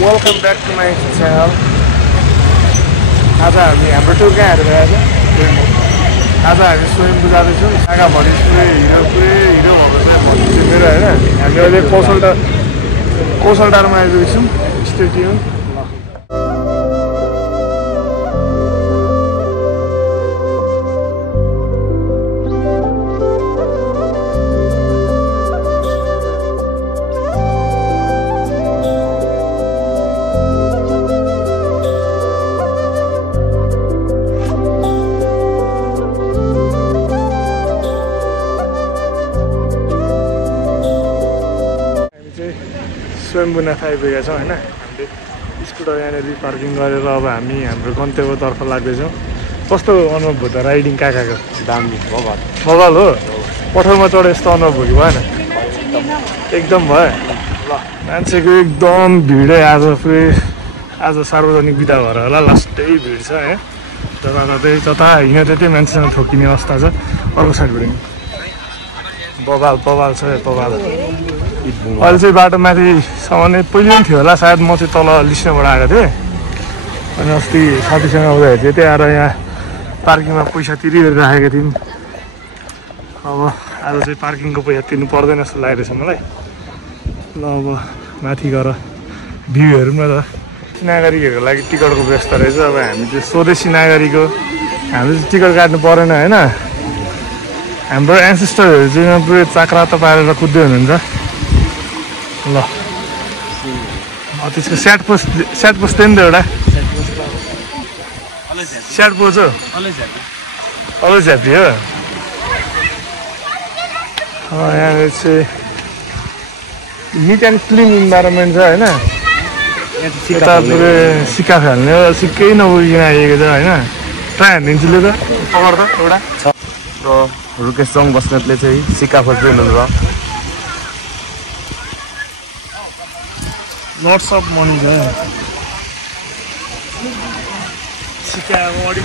Welcome back to my channel. आज हाम्रो tour कहाँ हेरेर आज हामी स्वयं जाँदैछौँ। आगाभरि पुरै हिरो भएको छ भन्नु मेरो होइन। हामी अहिले कौशलटारमा आइपुगेछौँ। Stay tune. स्वयम्भूनाथ आइपुगेका छौँ होइन। हामीले स्कुटर यहाँनिर पार्किङ गरेर अब हामी हाम्रो गन्तव्यतर्फ लाग्दैछौँ। कस्तो अनुभव भयो त राइडिङ काकाको? दामी बगाल हो। पठाउमा चढे यस्तो अनुभव भयो कि भएन? एकदम भयो ल। मान्छेको एकदम भिडै आज सार्वजनिक बिदा भएर होला लास्टै भिड छ है। जता हिँड्यो त्यतै मान्छेसँग ठोकिने अवस्था छ। अर्को साइडबाट बबाल छ बबाल। अहिले चाहिँ बाटो माथिसम्म पहिले पनि थियो होला सायद। म चाहिँ तल लिस्टबाट आएको थिएँ अनि अस्ति साथीसँग आउँदाखेरि चाहिँ त्यही आएर यहाँ पार्किङमा पैसा तिरेर राखेको थियौँ। अब आज चाहिँ पार्किङको पैसा तिर्नु पर्दैन जस्तो लागिरहेछ मलाई। ल अब माथि गएर भ्यू हेरौँ न त। नागरिकहरूको लागि टिकटको व्यवस्था रहेछ। अब हामी चाहिँ स्वदेशी नागरिक हो, हामीले चाहिँ टिकट काट्नु परेन होइन। हाम्रो एन्सेस्टरहरू चाहिँ पुरै चाक्रात पारेर कुद्दै हुनुहुन्छ ल। त्यसको स्याट पोस्ट थियो नि त एउटा स्याट पोज हो। अलवेज ह्याप्पी हो। यहाँ चाहिँ निट एन्ड क्लिन इन्भाइरोमेन्ट छ होइन। यता पुरै सिक्का फाल्ने हो, सिक्कै नबुझिकन आइएको छ होइन। ट्राई हानिदिन्छु ल त पकड त एउटा र रुकेश चङ बस्नेतले चाहिँ सिक्का खोज्दै हुनुहुन्छ। लट्स अफ मनी छ सिक्का अब अडिक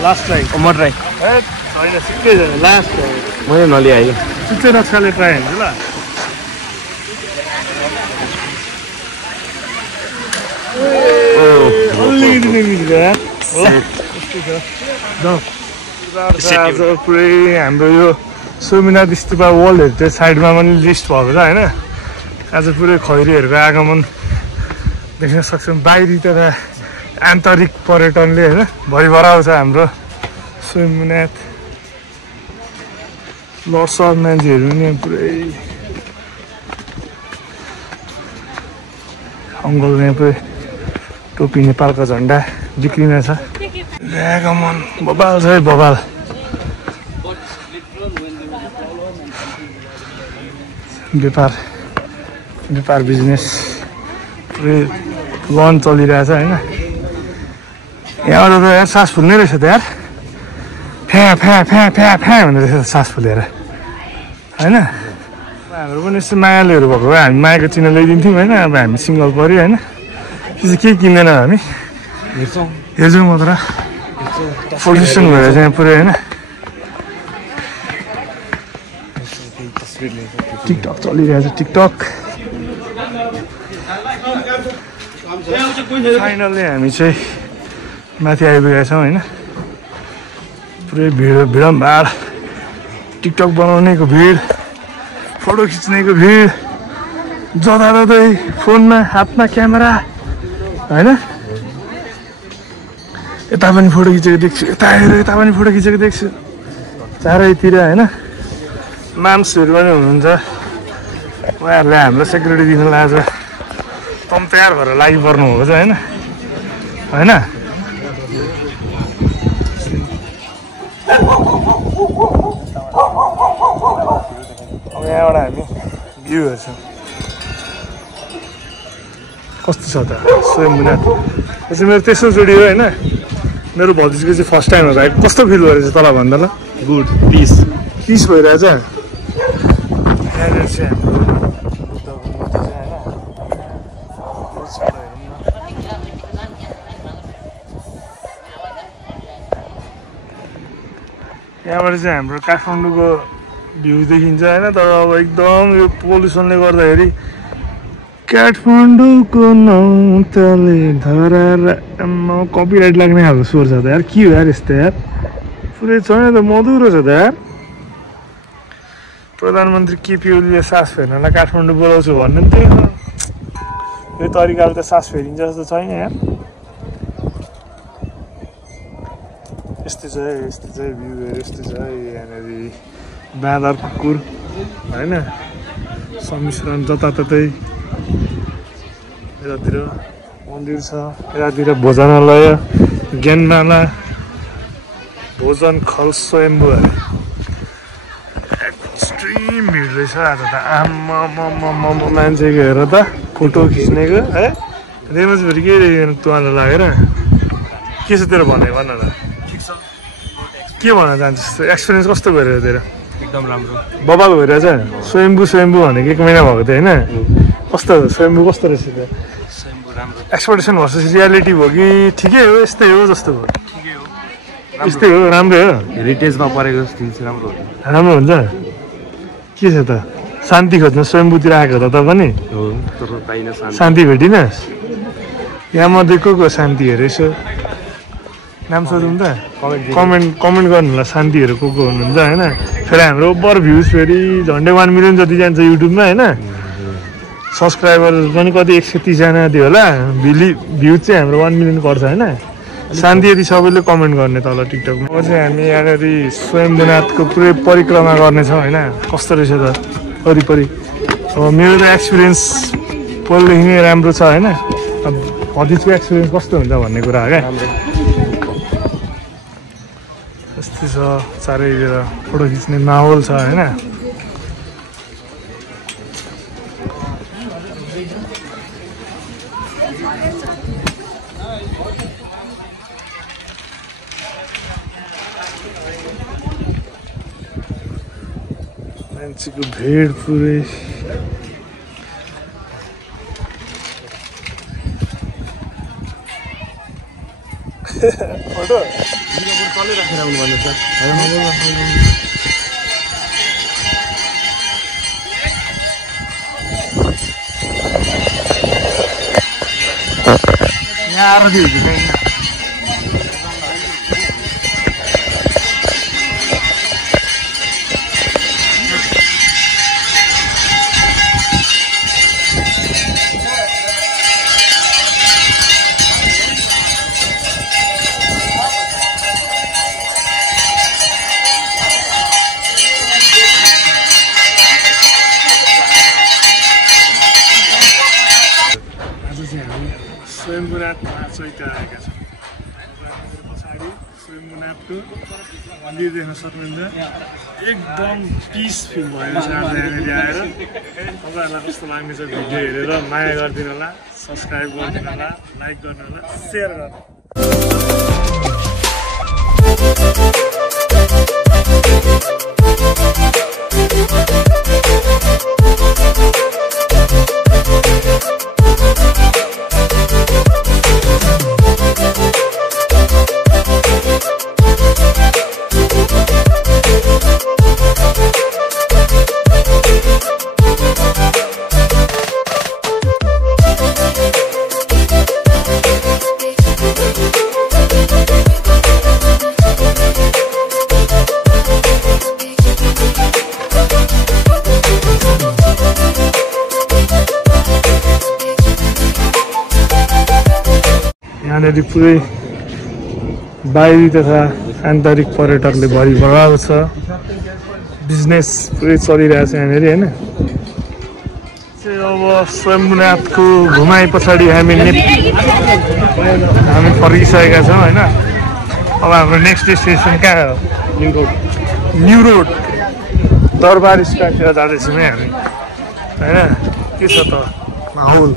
लास्ट ट्राई म ट्राई होइन सिक्कै छैन लास्ट ट्राई। मैले नलिआयो चुच्चै नक्साले ट्राई हान्छु ल। अलिकति नै मिल्छ आज पुरै हाम्रो यो सोमनाथ स्तूपा वर्ल्ड हेरिटेज साइडमा पनि लिस्ट भएको छ होइन। आज पुरै खैरीहरूको आगमन देख्न सक्छौँ। बाहिरी तथा आन्तरिक पर्यटनले होइन भरिभराउँछ हाम्रो सोमनाथ। लट्स अफ मान्छेहरू नि पुरै अङ्गल यहाँ पुरै टोपी नेपालको झन्डा बिक्रीमा छ। आगमन बबाल छ है बबाल। व्यापार बिजनेस पुरै लन चलिरहेछ होइन। यहाँबाट त यार सास फुल्ने रहेछ त यार। फ्या भन्ने रहेछ सास फुलेर होइन। हाम्रो पनि यस्तो मायालुहरू भएको भए हामी मायाको चिन्ह ल्याइदिन्थ्यौँ होइन। अब हामी सिङ्गल पऱ्यो होइन। त्यो चाहिँ केही किन्दैन हामी हेर्छौँ मात्र। पोजिसन भएर चाहिँ पुरै होइन। टिकटक चलिरहेछ टिकटक। फाइनल्ली हामी चाहिँ माथि आइपुगेका छौँ होइन। पुरै भिडभाड टिकटक बनाउनेको भिड, फोटो खिच्नेको भिड, जताततै फोनमा हातमा क्यामेरा होइन। यता पनि फोटो खिचेको देख्छु, यता पनि फोटो खिचेको देख्छु चारैतिर होइन। माम्सहरू पनि हुनुहुन्छ। उहाँहरूले हाम्रो सेक्युरिटी दिनलाई आज तम तयार भएर लागि पर्नु भएको छ होइन होइन। अब यहाँबाट हामी भ्यू हेर्छौँ कस्तो छ त स्वयम्भूनाथ। यो चाहिँ मेरो तेस्रोचोटि हो होइन। मेरो भतिजको चाहिँ फर्स्ट टाइम हो भाइ। कस्तो फिल भइरहेछ तल भन्दा ल? गुड पिस भइरहेछ। यहाँनिर चाहिँ हाम्रो बुद्धको मूर्ति छ होइन। यहाँबाट चाहिँ हाम्रो काठमाडौँको भ्यू देखिन्छ होइन, तर अब एकदम यो पोल्युसनले गर्दाखेरि काठमाडौँको नौतले धरार कपिराइट लाग्ने खालको स्वर छ त यार। के हो यार यस्तो यार, पुरै छैन त, मधुरो छ त यार। प्रधानमन्त्री केपी ओलीले सास फेर्नलाई काठमाडौँ बोलाउँछु भन्नु नि थियो, यो तरिकाले त सास फेरिन्छ जस्तो छैन यार। यस्तो छ भ्यूहरू, यस्तो छ यहाँनिर बाँदर कुकुर होइन, सम्मिश्रण जताततै। यतातिर मन्दिर छ, यतातिर भोजनालय, ज्ञानमाला भोजन खल स्वयम्भू अरे। एक्सट्रिम भिड रहेछ आज त, आम्मा मान्छेको हेर त, फोटो खिच्नेको है। रेमज फेरि के तुवाले लागेर के छ तेरो भनाइ, भन न। के भन्न चाहन्छस्, एक्सपिरियन्स कस्तो भइरहेछ तेरो? एकदम राम्रो, बबाल भइरहेछ। स्वयम्भू भनेको 1 महिना भएको थियो होइन, कस्तो स्वयम्भू कस्तो रहेछ त? एक्सपेक्टेसन भर्सेस रियालिटी भयो कि ठिकै हो, यस्तै हो जस्तो भयो? यस्तै हो, राम्रै हो, हेरिटेजमा परेको जस्तो राम्रो हो। राम्रो हुन्छ। के छ त, शान्ति खोज्न स्वयम्भूतिर आएको त पनि? हो, तर पाइन शान्ति भेटिनस्? यहाँ मध्ये को शान्ति हेरेछ? नाम सोधौँ त, कमेन्ट गर्नु होला शान्तिहरू को हुनुहुन्छ होइन। फेरि हाम्रो ओभर भ्युज फेरि झन्डै 1 मिलियन जति जान्छ युट्युबमा होइन। सब्सक्राइबर पनि कति 130जना थियो होला, भ्युज चाहिँ हाम्रो 1 मिलियन गर्छ होइन। शान्ति यदि सबैले कमेन्ट गर्ने तल टिकटकमा। अब चाहिँ हामी यहाँनिर स्वयम्भूनाथको पुरै परिक्रमा गर्नेछौँ होइन। कस्तो रहेछ त वरिपरि? अब मेरो त एक्सपिरियन्स पहिलेदेखि नै राम्रो छ होइन। अब भतिजको एक्सपिरियन्स कस्तो हुन्छ भन्ने कुरा हो क्या। यस्तो छ चारैतिर फोटो खिच्ने माहौल छ होइन। मान्छेको भिड पुरै। फोटो राखेर आउनु भन्नु छ। यहाँ आएर दियो स्वयम्भूनाथमा चैत्य आएका छौँ। पछाडि स्वयम्भूनाथको मन्दिर देख्न सक्नुहुन्छ। एकदम पिसफुल भएको छ आज यहाँनिर आएर। तपाईँहरूलाई कस्तो लाग्नेछ भिडियो हेरेर माया गरिदिनु होला, सब्सक्राइब गरिदिनु होला, लाइक गर्नु होला, सेयर गर्नु। यहाँनिर पुरै बाहिरी तथा आन्तरिक पर्यटकले भरिभराएको छ। बिजनेस पुरै चलिरहेछ यहाँनिर होइन। अब स्वयम्भूनाथको घुमाइ पछाडि हामी फर्किसकेका छौँ होइन। अब हाम्रो नेक्स्ट डेस्टिनेसन कहाँ हो? न्यु रोड दरबार स्क्वायरतिर जाँदैछौँ है हामी होइन। के छ त माहौल?